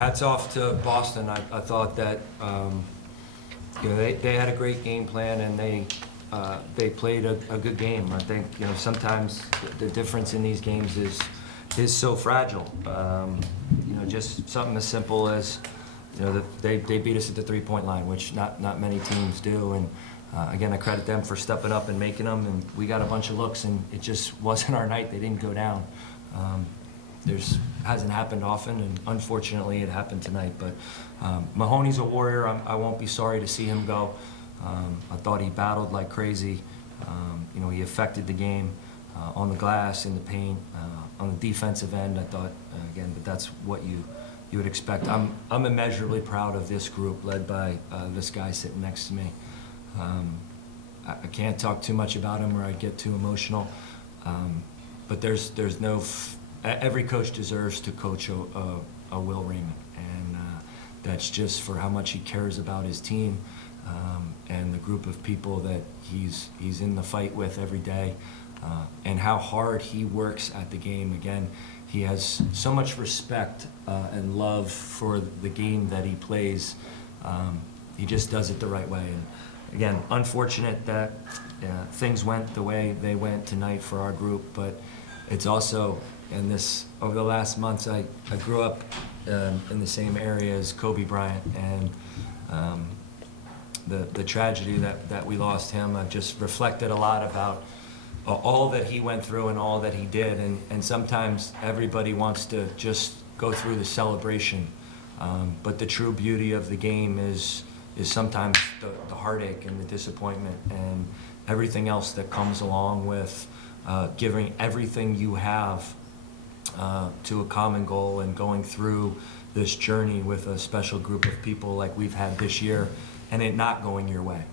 Hats off to Boston. I thought that they had a great game plan and they played a good game. I think sometimes the difference in these games is so fragile. Just something as simple as they beat us at the 3-point line, which not many teams do. And again, I credit them for stepping up and making them. And we got a bunch of looks, and it just wasn't our night. They didn't go down. Hasn't happened often, and unfortunately it happened tonight. But Mahoney's a warrior. I won't be sorry to see him go. I thought he battled like crazy. He affected the game on the glass, in the paint, on the defensive end. I thought again, but that's what you would expect. I'm immeasurably proud of this group led by this guy sitting next to me. I can't talk too much about him or I'd get too emotional. But there's no. Every coach deserves to coach a Will Raymond, and that's just for how much he cares about his team and the group of people that he's in the fight with every day, and how hard he works at the game. Again, he has so much respect and love for the game that he plays. He just does it the right way. And again, unfortunate that things went the way they went tonight for our group, but it's also, and this over the last months, I grew up in the same area as Kobe Bryant, and the tragedy that we lost him. I've just reflected a lot about all that he went through and all that he did, and sometimes everybody wants to just go through the celebration, but the true beauty of the game is sometimes the heartache and the disappointment and everything else that comes along with giving everything you have to a common goal and going through this journey with a special group of people like we've had this year, and it not going your way,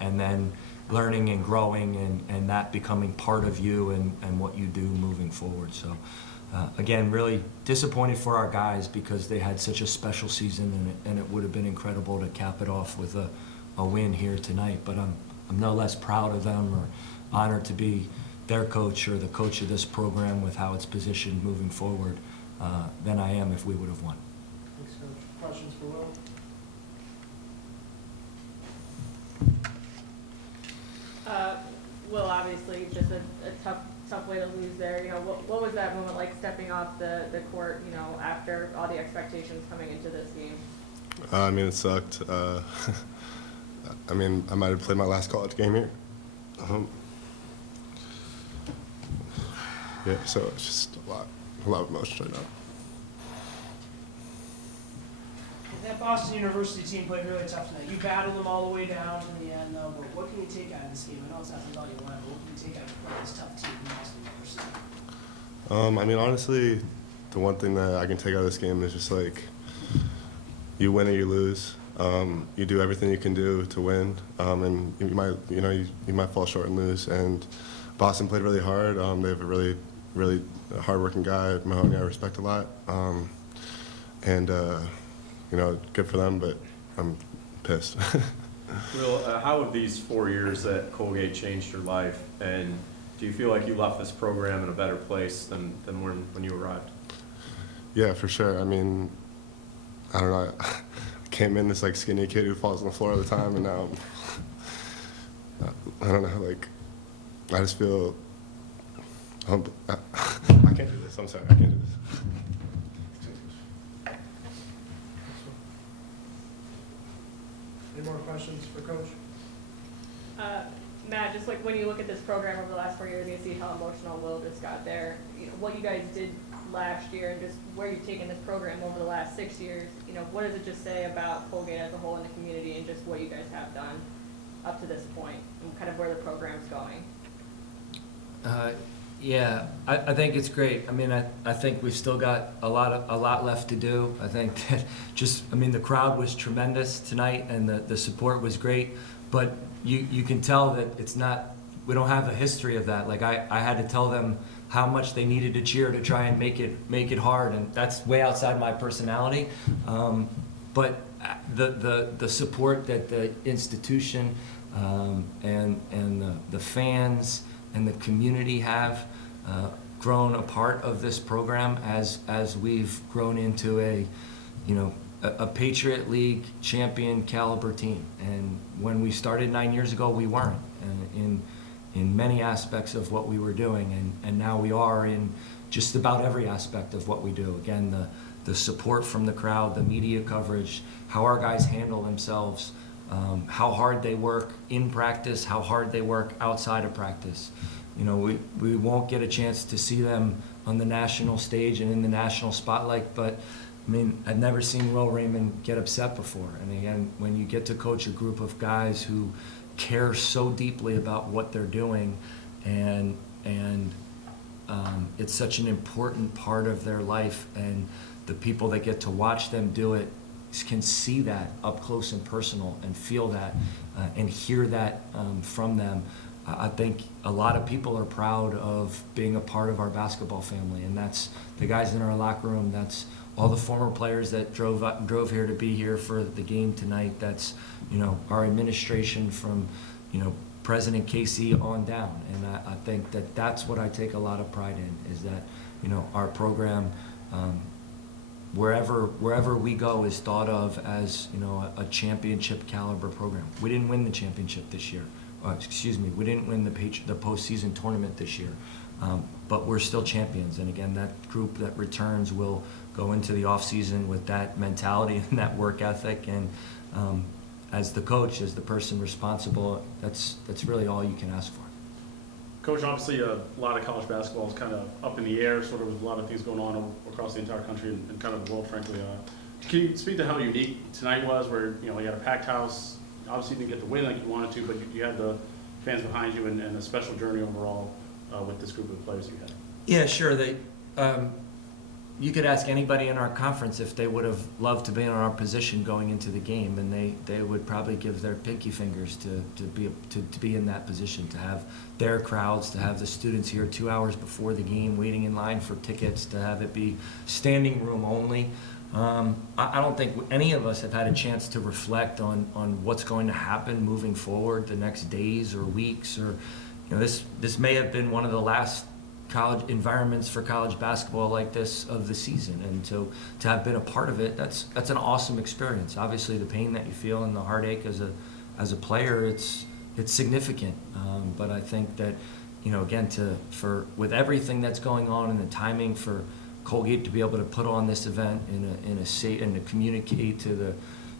and then learning and growing and that becoming part of you and what you do moving forward. So again, really disappointed for our guys because they had such a special season, and it would have been incredible to cap it off with a win here tonight. But I'm no less proud of them or honored to be their coach or the coach of this program with how it's positioned moving forward than I am if we would have won. Thanks, Coach. Questions for Will? Will, obviously, just a tough way to lose there. What was that moment like, stepping off the court, after all the expectations coming into this game? It sucked. I might have played my last college game here. Yeah, so it's just a lot of emotion right now. That Boston University team played really tough tonight. You battled them all the way down to the end, though. But what can you take out of this game? I know it's nothing about you won, but what can you take out of this tough team from Boston University? Honestly, the one thing that I can take out of this game is just like, you win or you lose. You do everything you can do to win, and you might fall short and lose. And Boston played really hard. They have a really hard-working guy, Mahoney. I respect a lot, and good for them. But I'm pissed. Will, how have these 4 years at Colgate changed your life, and do you feel like you left this program in a better place than when you arrived? Yeah, for sure. I don't know. I came in this skinny kid who falls on the floor all the time, and now I don't know. I just feel I can't do this. I'm sorry, I can't do this. Any more questions for Coach? Matt, just when you look at this program over the last 4 years, you see how emotional Will just got there. What you guys did last year and just where you've taken this program over the last 6 years, what does it just say about Colgate as a whole in the community and just what you guys have done up to this point and kind of where the program's going? Yeah, I think it's great. I think we've still got a lot left to do. I think that the crowd was tremendous tonight and the support was great, but you can tell that we don't have a history of that. I had to tell them how much they needed to cheer to try and make it hard, and that's way outside my personality. But the support that the institution and the fans and the community have grown a part of this program as we've grown into a you know, a Patriot League champion caliber team. And when we started 9 years ago, we weren't in many aspects of what we were doing, and now we are in just about every aspect of what we do. Again, the support from the crowd, the media coverage, how our guys handle themselves, how hard they work in practice, how hard they work outside of practice. You know, we won't get a chance to see them on the national stage and in the national spotlight, but I mean, I've never seen Will Raymond get upset before. And again, when you get to coach a group of guys who care so deeply about what they're doing, and it's such an important part of their life, and the people that get to watch them do it can see that up close and personal and feel that and hear that from them. I think a lot of people are proud of being a part of our basketball family, and that's the guys in our locker room. That's all the former players that drove here to be here for the game tonight. That's, you know, our administration from, you know, President Casey on down. And I think that that's what I take a lot of pride in, is that, you know, our program, wherever we go, is thought of as, you know, a championship caliber program. We didn't win the championship this year. We didn't win the postseason tournament this year, but we're still champions. And again, that group that returns will go into the off season with that mentality and that work ethic. And as the coach, as the person responsible, that's really all you can ask for. Coach, obviously a lot of college basketball is kind of up in the air, sort of with a lot of things going on across the entire country and kind of the world, frankly. Can you speak to how unique tonight was, where, you know, you had a packed house? Obviously, you didn't get the win like you wanted to, but you had the fans behind you, and a special journey overall with this group of players you had. Yeah, sure. You could ask anybody in our conference if they would have loved to be in our position going into the game, and they would probably give their pinky fingers to be in that position, to have their crowds, to have the students here 2 hours before the game waiting in line for tickets, to have it be standing room only. I don't think any of us have had a chance to reflect on what's going to happen moving forward the next days or weeks, or, you know, this may have been one of the last college environments for college basketball like this of the season, and to have been a part of it, that's an awesome experience. Obviously, the pain that you feel and the heartache as a player, it's significant. But I think that, you know, again, with everything that's going on and the timing for Colgate to be able to put on this event and to communicate to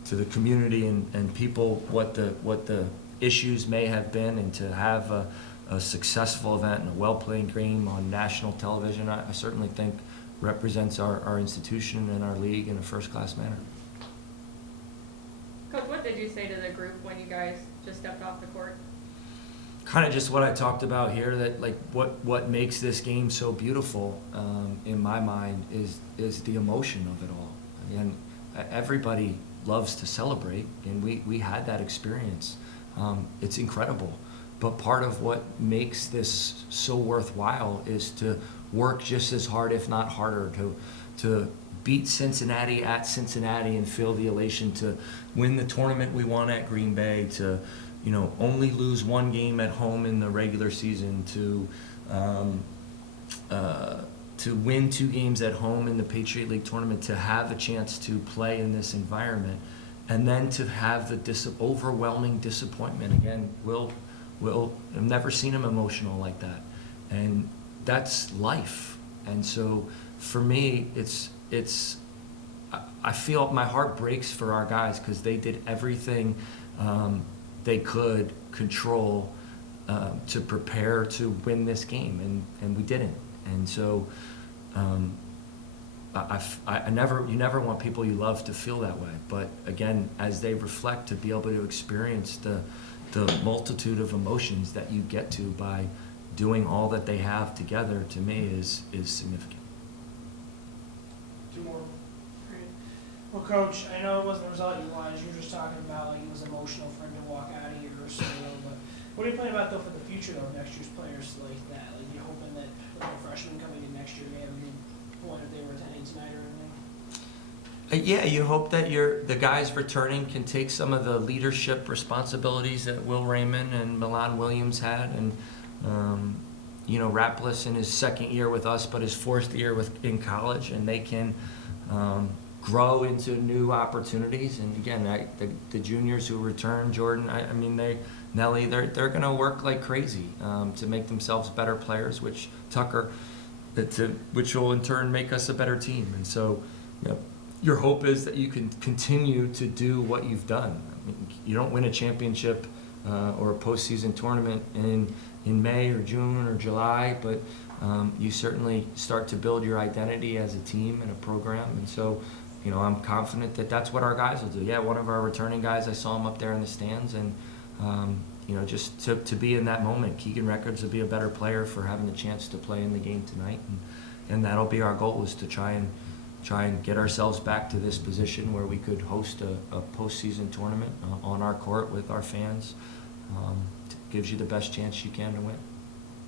the community and people what the issues may have been, and to have a successful event and a well-played game on national television, I certainly think represents our institution and our league in a first-class manner. Coach, what did you say to the group when you guys just stepped off the court? Kind of just what I talked about here, that like what makes this game so beautiful in my mind is the emotion of it all. And everybody loves to celebrate, and we had that experience. It's incredible. But part of what makes this so worthwhile is to work just as hard, if not harder, to beat Cincinnati at Cincinnati and feel the elation, to win the tournament we won at Green Bay, to, you know, only lose one game at home in the regular season, to win 2 games at home in the Patriot League tournament, to have a chance to play in this environment, and then to have the overwhelming disappointment. Again, I've never seen him emotional like that, and that's life. And so for me, I feel my heart breaks for our guys, because they did everything they could control to prepare to win this game, and we didn't. And so you never want people you love to feel that way. But again, as they reflect, to be able to experience the multitude of emotions that you get to by doing all that they have together, to me is significant. 2 more. Great. Well, Coach, I know it wasn't the result you wanted. You were just talking about, like, it was emotional for him to walk out of here or so. But what are you planning about, though, for the future, though, of next year's players like that? Like, you're hoping that the freshmen coming in next year may have a good point if they were attending tonight or anything? Yeah, you hope that the guys returning can take some of the leadership responsibilities that Will Raymond and Milan Williams had, and you know, Rapless in his 2nd year with us, but his 4th year in college, and they can grow into new opportunities. And again, the juniors who return, Jordan, I mean, Nelly, they're going to work like crazy to make themselves better players, which Tucker, which will in turn make us a better team. And so, you know, your hope is that you can continue to do what you've done. I mean, you don't win a championship or a postseason tournament in May or June or July, but you certainly start to build your identity as a team and a program. And so, you know, I'm confident that that's what our guys will do. Yeah, one of our returning guys, I saw him up there in the stands, and you know, just to be in that moment. Keegan Records will be a better player for having the chance to play in the game tonight, and that'll be our goal, is to try and get ourselves back to this position where we could host a postseason tournament on our court with our fans. Gives you the best chance you can to win.